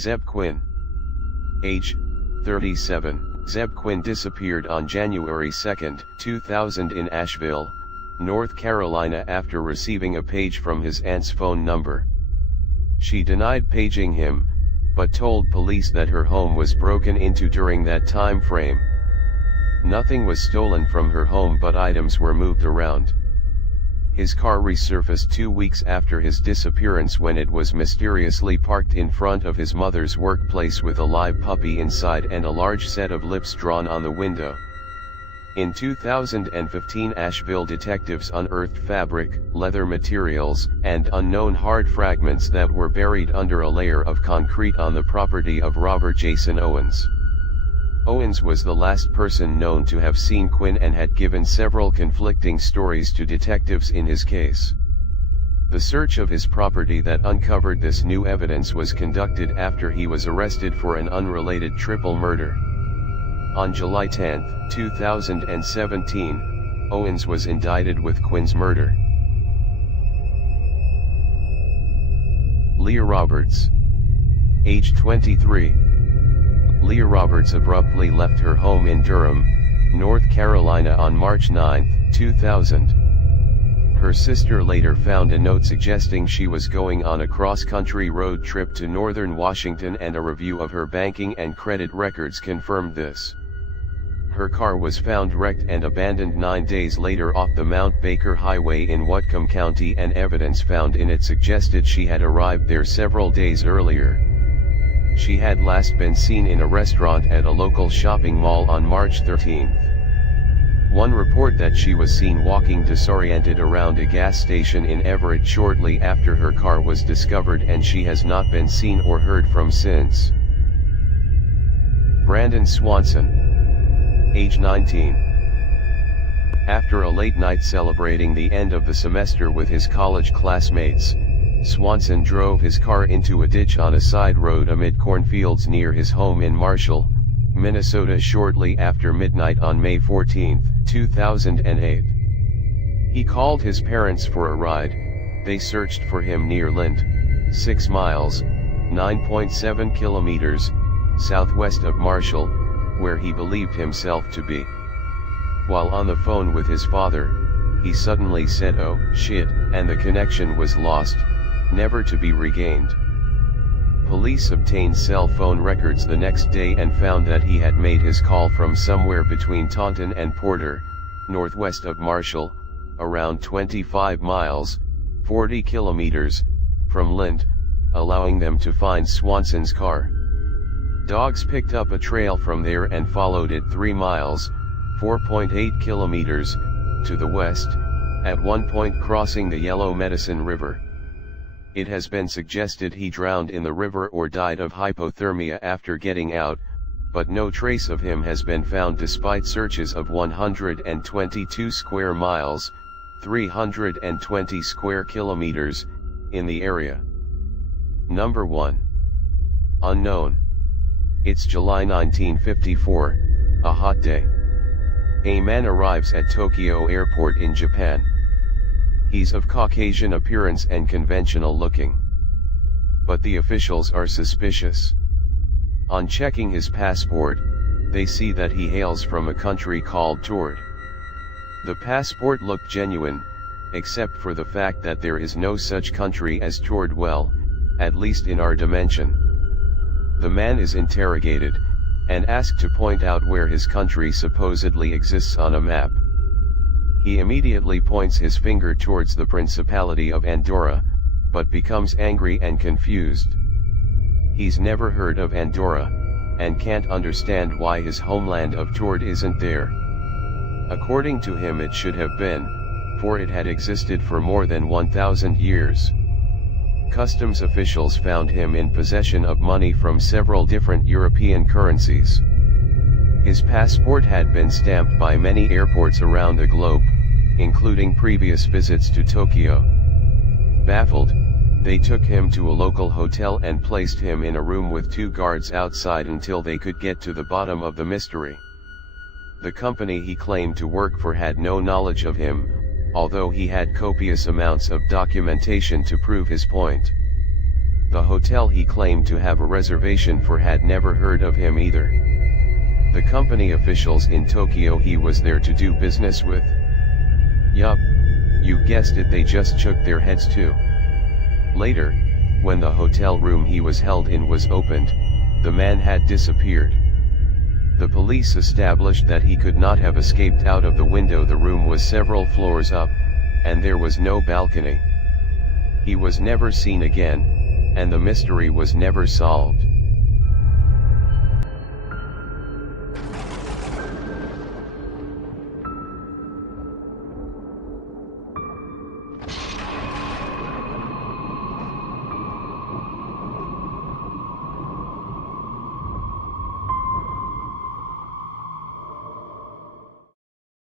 Zeb Quinn. Age, 37, Zeb Quinn disappeared on January 2, 2000 in Asheville, North Carolina after receiving a page from his aunt's phone number. She denied paging him, but told police that her home was broken into during that time frame. Nothing was stolen from her home, but items were moved around. His car resurfaced 2 weeks after his disappearance when it was mysteriously parked in front of his mother's workplace with a live puppy inside and a large set of lips drawn on the window. In 2015, Asheville detectives unearthed fabric, leather materials, and unknown hard fragments that were buried under a layer of concrete on the property of Robert Jason Owens. Owens was the last person known to have seen Quinn and had given several conflicting stories to detectives in his case. The search of his property that uncovered this new evidence was conducted after he was arrested for an unrelated triple murder. On July 10, 2017, Owens was indicted with Quinn's murder. Leah Roberts. Age 23. Leah Roberts abruptly left her home in Durham, North Carolina on March 9, 2000. Her sister later found a note suggesting she was going on a cross-country road trip to northern Washington, and a review of her banking and credit records confirmed this. Her car was found wrecked and abandoned 9 days later off the Mount Baker Highway in Whatcom County, and evidence found in it suggested she had arrived there several days earlier. She had last been seen in a restaurant at a local shopping mall on March 13. One report that she was seen walking disoriented around a gas station in Everett shortly after her car was discovered, and she has not been seen or heard from since. Brandon Swanson. Age 19. After a late night celebrating the end of the semester with his college classmates, Swanson drove his car into a ditch on a side road amid cornfields near his home in Marshall, Minnesota shortly after midnight on May 14, 2008. He called his parents for a ride. They searched for him near Lind, 6 miles, 9.7 kilometers, southwest of Marshall, where he believed himself to be. While on the phone with his father, he suddenly said, "Oh, shit," and the connection was lost, never to be regained. Police obtained cell phone records the next day and found that he had made his call from somewhere between Taunton and Porter, northwest of Marshall, around 25 miles, 40 kilometers, from Lind, allowing them to find Swanson's car. Dogs picked up a trail from there and followed it 3 miles, 4.8 kilometers, to the west, at one point crossing the Yellow Medicine River. It has been suggested he drowned in the river or died of hypothermia after getting out, but no trace of him has been found despite searches of 122 square miles, 320 square kilometers, in the area. Number 1. Unknown. It's July 1954, a hot day. A man arrives at Tokyo Airport in Japan. He's of Caucasian appearance and conventional looking. But the officials are suspicious. On checking his passport, they see that he hails from a country called Tord. The passport looked genuine, except for the fact that there is no such country as Tord, well, at least in our dimension. The man is interrogated, and asked to point out where his country supposedly exists on a map. He immediately points his finger towards the Principality of Andorra, but becomes angry and confused. He's never heard of Andorra, and can't understand why his homeland of Tord isn't there. According to him, it should have been, for it had existed for more than 1,000 years. Customs officials found him in possession of money from several different European currencies. His passport had been stamped by many airports around the globe, including previous visits to Tokyo. Baffled, they took him to a local hotel and placed him in a room with 2 guards outside until they could get to the bottom of the mystery. The company he claimed to work for had no knowledge of him, although he had copious amounts of documentation to prove his point. The hotel he claimed to have a reservation for had never heard of him either. The company officials in Tokyo he was there to do business with? Yup, you guessed it, they just shook their heads too. Later, when the hotel room he was held in was opened, the man had disappeared. The police established that he could not have escaped out of the window. The room was several floors up, and there was no balcony. He was never seen again, and the mystery was never solved.